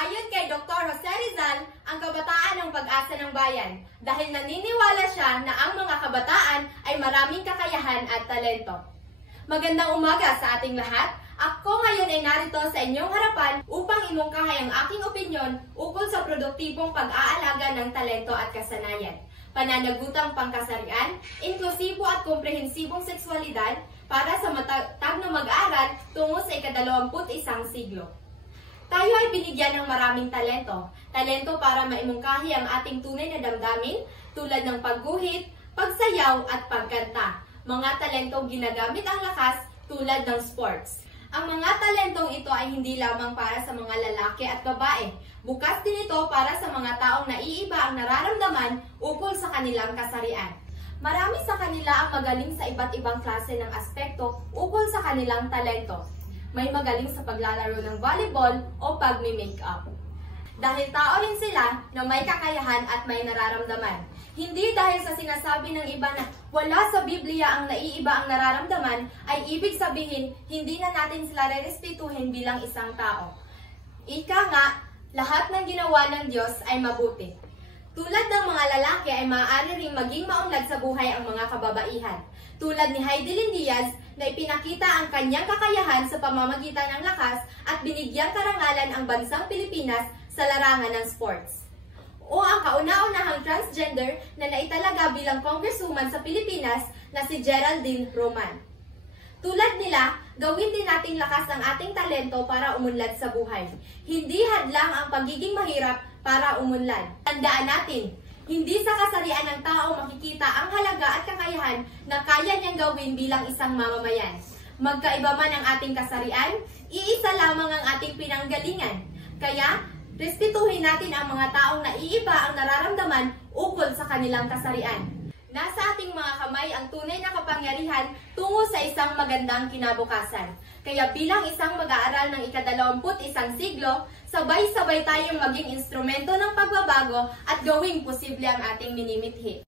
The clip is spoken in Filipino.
Ayon kay Dr. Jose Rizal, ang kabataan ang pag-asa ng bayan dahil naniniwala siya na ang mga kabataan ay maraming kakayahan at talento. Magandang umaga sa ating lahat. Ako ngayon ay narito sa inyong harapan upang imungkahi ang aking opinyon ukol sa produktibong pag-aalaga ng talento at kasanayan, pananagutang pangkasarian, inklusibo at komprehensibong sexualidad para sa matatag na mag-aaral tungo sa ika-21 siglo. Tayo ay binigyan ng maraming talento. Talento para maimungkahi ang ating tunay na damdamin tulad ng pagguhit, pagsayaw at pagkanta. Mga talentong ginagamit ang lakas tulad ng sports. Ang mga talentong ito ay hindi lamang para sa mga lalaki at babae. Bukas din ito para sa mga taong naiiba ang nararamdaman ukol sa kanilang kasarian. Marami sa kanila ang magaling sa iba't ibang klase ng aspekto ukol sa kanilang talento. May magaling sa paglalaro ng volleyball o pagmi-makeup. Dahil tao rin sila na may kakayahan at may nararamdaman. Hindi dahil sa sinasabi ng iba na wala sa Biblia ang naiiba ang nararamdaman, ay ibig sabihin hindi na natin sila rerespetuhin bilang isang tao. Ika nga, lahat ng ginawa ng Diyos ay mabuti. Tulad ng mga lalaki ay maaari ring maging maunlad sa buhay ang mga kababaihan. Tulad ni Heidelin Diaz na ipinakita ang kanyang kakayahan sa pamamagitan ng lakas at binigyang karangalan ang bansang Pilipinas sa larangan ng sports. O ang kauna-unahang transgender na naitalaga bilang congresswoman sa Pilipinas na si Geraldine Roman. Tulad nila, gawin din nating lakas ang ating talento para umunlad sa buhay. Hindi hadlang ang pagiging mahirap para umunlad. Tandaan natin, hindi sa kasarian ng tao makikita ang halaga at kakayahan na kaya niyang gawin bilang isang mamamayan. Magkaiba man ang ating kasarian, iisa lamang ang ating pinanggalingan. Kaya, respetuhin natin ang mga taong naiiba ang nararamdaman ukol sa kanilang kasarian. Nasa ating mga kamay ang tunay na kapangyarihan tungo sa isang magandang kinabukasan. Kaya bilang isang mag-aaral ng ika-21 siglo, sabay-sabay tayong maging instrumento ng pagbabago at gawing posible ang ating minimithi.